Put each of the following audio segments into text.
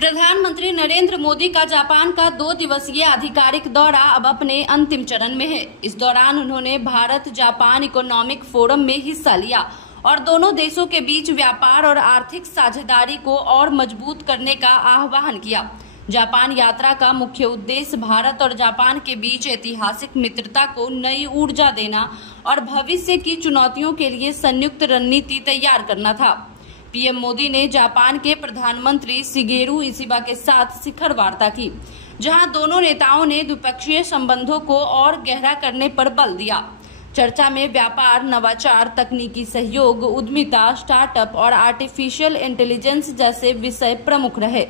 प्रधानमंत्री नरेंद्र मोदी का जापान का 2 दिवसीय आधिकारिक दौरा अब अपने अंतिम चरण में है। इस दौरान उन्होंने भारत जापान इकोनॉमिक फोरम में हिस्सा लिया और दोनों देशों के बीच व्यापार और आर्थिक साझेदारी को और मजबूत करने का आह्वान किया। जापान यात्रा का मुख्य उद्देश्य भारत और जापान के बीच ऐतिहासिक मित्रता को नई ऊर्जा देना और भविष्य की चुनौतियों के लिए संयुक्त रणनीति तैयार करना था। पीएम मोदी ने जापान के प्रधानमंत्री शिगेरू इशिबा के साथ शिखर वार्ता की, जहां दोनों नेताओं ने द्विपक्षीय संबंधों को और गहरा करने पर बल दिया। चर्चा में व्यापार, नवाचार, तकनीकी सहयोग, उद्यमिता, स्टार्टअप और आर्टिफिशियल इंटेलिजेंस जैसे विषय प्रमुख रहे।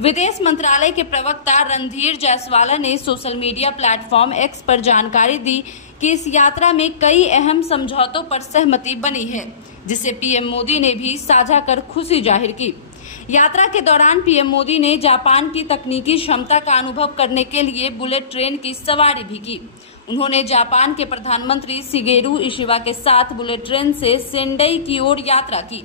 विदेश मंत्रालय के प्रवक्ता रणधीर जायसवाल ने सोशल मीडिया प्लेटफॉर्म एक्स पर जानकारी दी कि इस यात्रा में कई अहम समझौतों पर सहमति बनी है, जिसे पीएम मोदी ने भी साझा कर खुशी जाहिर की। यात्रा के दौरान पीएम मोदी ने जापान की तकनीकी क्षमता का अनुभव करने के लिए बुलेट ट्रेन की सवारी भी की। उन्होंने जापान के प्रधानमंत्री शिगेरू इशिबा के साथ बुलेट ट्रेन से सेंडई की ओर यात्रा की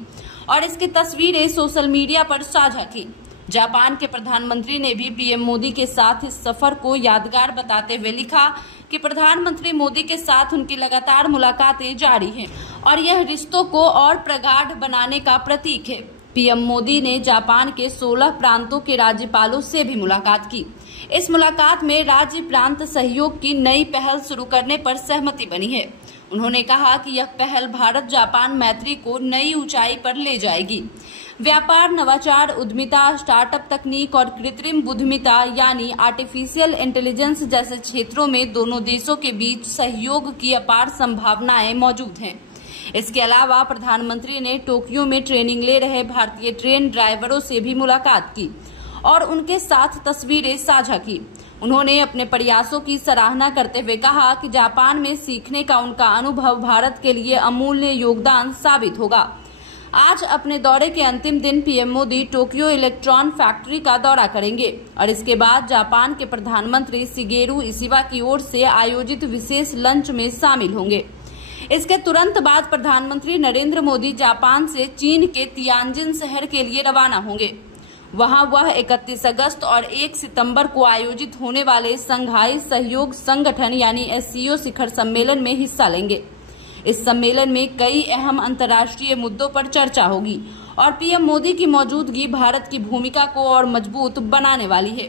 और इसकी तस्वीरें सोशल मीडिया पर साझा की। जापान के प्रधानमंत्री ने भी पीएम मोदी के साथ इस सफर को यादगार बताते हुए लिखा कि प्रधानमंत्री मोदी के साथ उनकी लगातार मुलाकातें जारी हैं और यह रिश्तों को और प्रगाढ़ बनाने का प्रतीक है। पीएम मोदी ने जापान के 16 प्रांतों के राज्यपालों से भी मुलाकात की। इस मुलाकात में राज्य प्रांत सहयोग की नई पहल शुरू करने पर सहमति बनी है। उन्होंने कहा कि यह पहल भारत जापान मैत्री को नई ऊंचाई पर ले जाएगी। व्यापार, नवाचार, उद्यमिता, स्टार्टअप तकनीक और कृत्रिम बुद्धिमत्ता यानी आर्टिफिशियल इंटेलिजेंस जैसे क्षेत्रों में दोनों देशों के बीच सहयोग की अपार संभावनाएं मौजूद हैं। इसके अलावा प्रधानमंत्री ने टोक्यो में ट्रेनिंग ले रहे भारतीय ट्रेन ड्राइवरों से भी मुलाकात की और उनके साथ तस्वीरें साझा की। उन्होंने अपने प्रयासों की सराहना करते हुए कहा कि जापान में सीखने का उनका अनुभव भारत के लिए अमूल्य योगदान साबित होगा। आज अपने दौरे के अंतिम दिन PM Modi Tokyo electron factory का दौरा करेंगे और इसके बाद जापान के प्रधानमंत्री शिगेरू इशिबा की ओर से आयोजित विशेष लंच में शामिल होंगे। इसके तुरंत बाद प्रधानमंत्री नरेंद्र मोदी जापान से चीन के तियानजिन शहर के लिए रवाना होंगे। वहां वह 31 अगस्त और 1 सितंबर को आयोजित होने वाले शंघाई सहयोग संगठन यानी SCO शिखर सम्मेलन में हिस्सा लेंगे। इस सम्मेलन में कई अहम अंतर्राष्ट्रीय मुद्दों पर चर्चा होगी और पीएम मोदी की मौजूदगी भारत की भूमिका को और मजबूत बनाने वाली है।